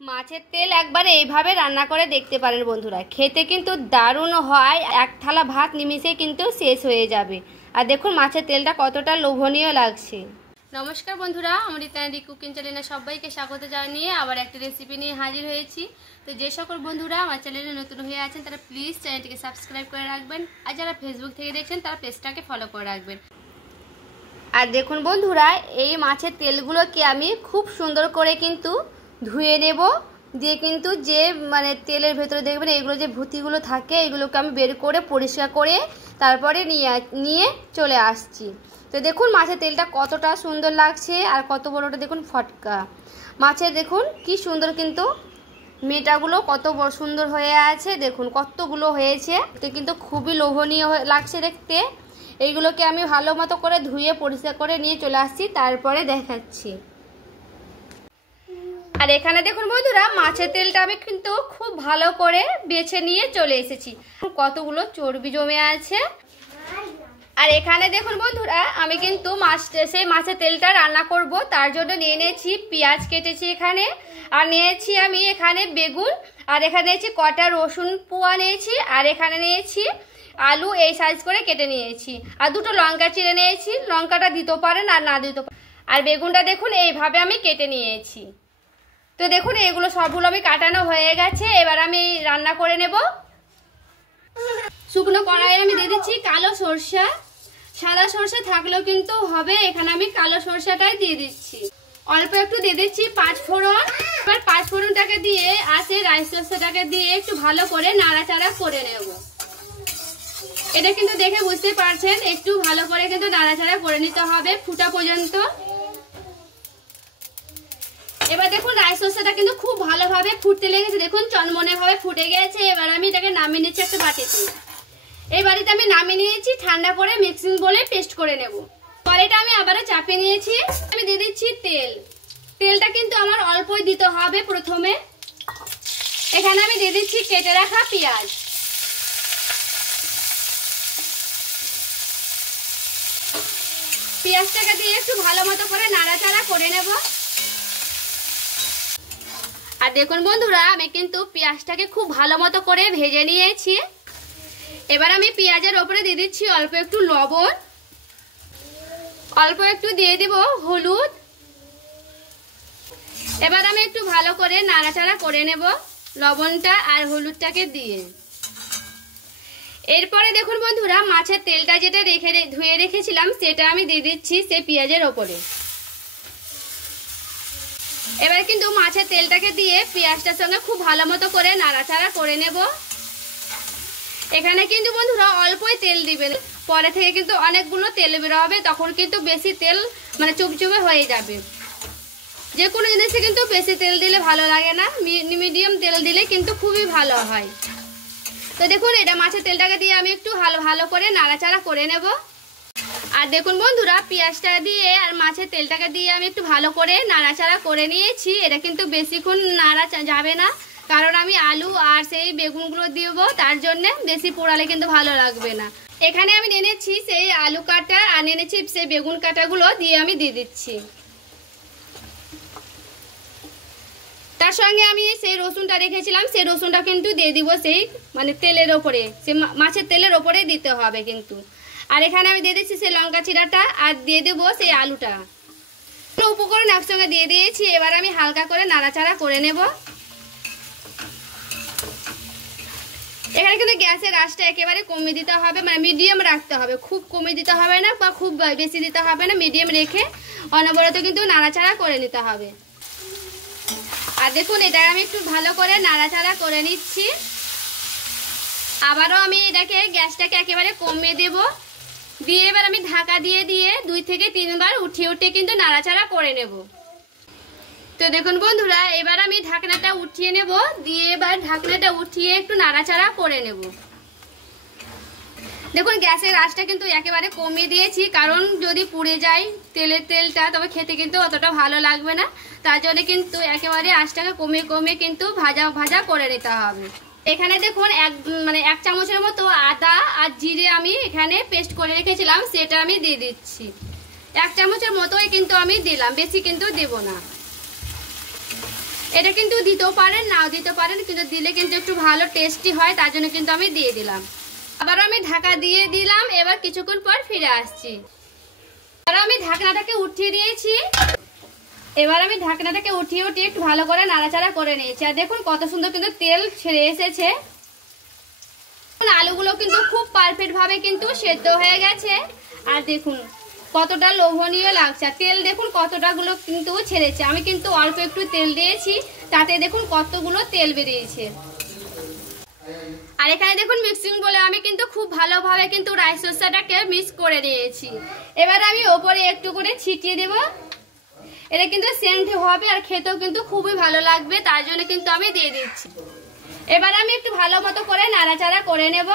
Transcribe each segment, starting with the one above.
মাছের তেল একবার এইভাবে রান্না করে দেখতে পারেন বন্ধুরা, খেতে কিন্তু দারুণ হয়। এক থালা ভাত নিমিষে কিন্তু শেষ হয়ে যাবে। আর দেখুন মাছের তেলটা কতটা লোভনীয় লাগছে। নমস্কার বন্ধুরা, আমার ইতালি কুকিং চ্যানেলে সবাইকে স্বাগত জানিয়ে আবার একটা রেসিপি নিয়ে হাজির হয়েছি। তো যে সকল বন্ধুরা আমার চ্যানেলে নতুন হয়ে আছেন তারা প্লিজ চ্যানেলটিকে সাবস্ক্রাইব করে রাখবেন, আর যারা ফেসবুক থেকে দেখছেন তারা পেজটাকে ফলো করে রাখবেন। আর দেখুন বন্ধুরা, এই মাছের তেলগুলোকে আমি খুব সুন্দর করে কিন্তু ধুয়ে নেব, দিয়ে কিন্তু যে তেলের ভেতরে দেখবেন এইগুলো যে ভুতিগুলো থাকে এগুলোকে আমি বের করে পরিষ্কার করে তারপরে নিয়ে চলে আসছি। তো দেখুন মাছের তেলটা কতটা সুন্দর লাগছে, আর কত বড়টা দেখুন ফটকা মাছের, দেখুন কি সুন্দর কিন্তু মেটাগুলো কত বড় সুন্দর হয়ে আছে, দেখুন কতগুলো হয়েছে, তো কিন্তু খুবই লোভনীয় লাগছে দেখতে। এইগুলোকে আমি ভালো মতো করে ধুয়ে পরিষ্কার করে নিয়ে চলে আসছি, তারপরে দেখাচ্ছি। আর এখানে দেখুন বন্ধুরা, মাছের তেলটা আমি কিন্তু খুব ভালো করে বেছে নিয়ে চলে এসেছি, কতগুলো চর্বি জমে আছে। আর এখানে দেখুন বন্ধুরা, আমি কিন্তু সেই মাছের তেলটা রান্না করব, তার জন্য নিয়ে নিয়েছি পেঁয়াজ কেটেছি এখানে, আর নিয়েছি আমি এখানে বেগুন, আর এখানে নিয়েছি কটা রসুন পোয়া নিয়েছি, আর এখানে নিয়েছি আলু এই সাইজ করে কেটে নিয়েছি, আর দুটো লঙ্কা চিড়ে নিয়েছি, লঙ্কাটা দিতে পারেন আর না দিতে পারেন। আর বেগুনটা দেখুন এইভাবে আমি কেটে নিয়েছি। তো দেখুন এগুলো সবগুলো আমি কাটানো হয়ে গেছে, এবার আমি রান্না করে নেব। শুকনো কড়াইয়ে আমি দিয়ে দিচ্ছি কালো সরষা, সাদা সরষা থাকলেও কিন্তু হবে, এখানে আমি কালো সরষাটাই দিয়ে দিচ্ছি। অল্প একটু দিয়ে দিচ্ছি পাঁচ ফোড়ন। এবার পাঁচ ফোড়নটাকে দিয়ে আসে রাইস সরষাটাকে দিয়ে একটু ভালো করে নাড়াচাড়া করে নেব। এটা কিন্তু দেখে বুঝতে পারছেন, একটু ভালো করে কিন্তু নাড়াচাড়া করে নিতে হবে ফুটা পর্যন্ত। এবার দেখুন রাইস সরষাটা কিন্তু খুব ভালোভাবে ফুটতে লেগেছে, দেখুন চনমনে ভাবে ফুটে গেছে। এবার আমি এটাকে নামিয়ে নিচ্ছি একটা বাটিতে। এই বাড়িতে আমি নামিয়ে নিয়েছি, ঠান্ডা করে মিক্সিং বলে পেস্ট করে নেব। কড়াইটা আমি আবারও চাপিয়ে নিয়েছি, আমি দিয়ে দিচ্ছি তেল। তেলটা কিন্তু আমার অল্পই দিতে হবে প্রথমে। এখানে আমি দিয়ে দিচ্ছি কেটে রাখা পেঁয়াজ। পেঁয়াজটাকে দিয়ে একটু ভালো মতো করে নাড়াচাড়া করে নেব। আর দেখুন বন্ধুরা, আমি কিন্তু পেঁয়াজটাকে খুব ভালো মতো করে ভেজে নিয়েছি। এবার আমি পেঁয়াজের ওপরে দিয়ে দিচ্ছি অল্প একটু লবণ, অল্প একটু দিয়ে দিব হলুদ। এবার আমি একটু ভালো করে নাড়াচাড়া করে নেব লবণটা আর হলুদটাকে দিয়ে। এরপরে দেখুন বন্ধুরা, মাছের তেলটা যেটা ধুয়ে রেখেছিলাম সেটা আমি দিয়ে দিচ্ছি সেই পেঁয়াজের ওপরে। এবার কিন্তু মাছের তেলটাকে দিয়ে পেঁয়াজটার সঙ্গে খুব ভালো মতো করে নাড়াচাড়া করে নেব। এখানে কিন্তু বন্ধুরা অল্পই তেল দিবেন, পরে থেকে কিন্তু অনেকগুলো তেল বের হবে, তখন কিন্তু বেশি তেল চুপচুপে হয়ে যাবে। যে কোনো জিনিসে কিন্তু বেশি তেল দিলে ভালো লাগে না, মিডিয়াম তেল দিলে কিন্তু খুবই ভালো হয়। তো দেখুন এটা মাছের তেলটাকে দিয়ে আমি একটু ভালো করে নাড়াচাড়া করে নেব। আর দেখুন বন্ধুরা, পেঁয়াজটা দিয়ে আর মাছের তেলটাকে দিয়ে আমি একটু ভালো করে নাড়াচাড়া করে নিয়েছি। এটা কিন্তু বেশিক্ষণ নাড়া যাবে না, কারণ আমি আলু আর সেই বেগুনগুলো দিব, তার জন্য বেশি পোড়ালে কিন্তু ভালো লাগবে না। এখানে আমি নিয়েছি সেই আলু কাটা আর নিয়েছি সেই বেগুন কাটাগুলো দিয়ে আমি দিয়ে দিচ্ছি। তার সঙ্গে আমি সেই রসুনটা রেখেছিলাম, সেই রসুনটা কিন্তু দিয়ে দিব সেই তেলের ওপরে, সেই মাছের তেলের ওপরেই দিতে হবে কিন্তু। আর এখানে আমি দিয়ে দিচ্ছি সেই লঙ্কা চিড়াটা, আর দিয়ে দেবো সেই আলুটা, উপকরণ একসঙ্গে দিয়ে দিয়েছি। এবার আমি হালকা করে নাড়াচাড়া করে নেব। এখানে কিন্তু গ্যাসের আঁচটা একেবারে কমিয়ে দিতে হবে, মিডিয়াম রাখতে হবে, খুব কমিয়ে দিতে হবে না বা খুব বেশি দিতে হবে না, মিডিয়াম রেখে অনবরত কিন্তু নাড়াচাড়া করে নিতে হবে। আর দেখুন এটা আমি একটু ভালো করে নাড়াচাড়া করে নিচ্ছি। আবারও আমি এটাকে গ্যাসটাকে একেবারে কমিয়ে দেব, দিয়ে এবার আমি ঢাকা দিয়ে 2 থেকে 3 বার উঠিয়ে কিন্তু নাড়াচাড়া করে নেব। তো দেখুন বন্ধুরা, এবার আমি ঢাকনাটা উঠিয়ে নেব, দিয়ে এবার ঢাকনাটা উঠিয়ে একটু নাড়াচাড়া করে নেব। দেখুন গ্যাসের আঁচটা কিন্তু একেবারে কমিয়ে দিয়েছি, কারণ যদি পুড়ে যায় তেলটা তবে খেতে কিন্তু অতটা ভালো লাগবে না, তার জন্য কিন্তু একেবারে আঁচটাকে কমিয়ে কিন্তু ভাজা করে নিতে হবে। এখানে দেখুন এক চামচের মতো আদা আর জিরে আমি এখানে পেস্ট করে রেখেছিলাম, সেটা আমি দিয়ে দিচ্ছি। 1 চামচের মতোই কিন্তু আমি দিলাম, বেশি কিন্তু দেব না। এটা কিন্তু দিতেও পারেন নাও দিতে পারেন, কিন্তু দিলে কিন্তু একটু ভালো টেস্টি হয়, তার জন্য কিন্তু আমি দিয়ে দিলাম। আবার আমি ঢাকা দিয়ে দিলাম। এবার কিছুক্ষণ পর ফিরে আসছি। আর আমি ঢাকনাটাকে উঠিয়ে দিয়েছি। এবার আমি ঢাকনাটাকে উঠিয়ে একটু ভালো করে নাড়াচাড়া করে নিয়েছি। আর দেখুন কত সুন্দর কিন্তু তেল ছেড়ে এসেছে। আলুগুলো কিন্তু খুব পারফেক্ট ভাবে কিন্তু সেদ্ধ হয়ে গেছে। আর দেখুন কতটা লোভনীয় লাগছে। তেল দেখুন কতটা গুলো কিন্তু ছেড়েছে। আমি কিন্তু অল্প একটু তেল দিয়েছি, তাতে দেখুন কতগুলো তেল বেরিয়েছে। আর এখানে দেখুন মিক্সিং বলে আমি কিন্তু খুব ভালোভাবে কিন্তু রাইস সসটাকে মিক্স করে নিয়েছি। এবার আমি ওপরে একটু করে ছিটিয়ে দেব। এটা কিন্তু সেন্ট হবে আর খেতেও কিন্তু খুবই ভালো লাগবে, তার জন্য কিন্তু আমি দিয়ে দিচ্ছি। এবার আমি একটু ভালো মতো করে নাড়াচাড়া করে নেব।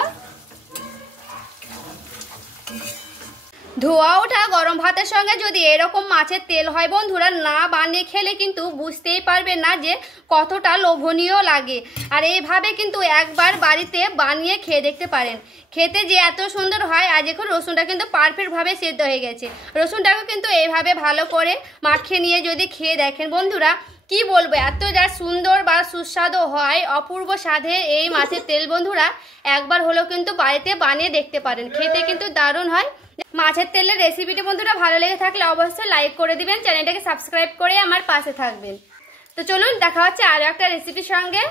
ধোয়া ওঠা গরম ভাতের সঙ্গে যদি এরকম মাছের তেল হয় বন্ধুরা, না বানিয়ে খেলে কিন্তু বুঝতেই পারবেন না যে কতটা লোভনীয় লাগে। আর এইভাবে কিন্তু একবার বাড়িতে বানিয়ে খেয়ে দেখতে পারেন, খেতে যে এত সুন্দর হয়। আর দেখুন রসুনটা কিন্তু পারফেক্টভাবে সেদ্ধ হয়ে গেছে। রসুনটাকে কিন্তু এইভাবে ভালো করে মাখিয়ে নিয়ে যদি খেয়ে দেখেন বন্ধুরা, কি বলবো, এত যা সুন্দর বা সুস্বাদু হয়, অপূর্ব স্বাদের এই মাছের তেল বন্ধুরা একবার হলেও কিন্তু বাড়িতে বানিয়ে দেখতে পারেন, খেতে কিন্তু দারুণ হয়। মাছের তেলের রেসিপিটি বন্ধুরা ভালো লেগে থাকলে অবশ্যই লাইক করে দিবেন, চ্যানেলটাকে সাবস্ক্রাইব করে আমার পাশে থাকবেন। তো চলুন দেখা হচ্ছে আরও একটা রেসিপির সঙ্গে।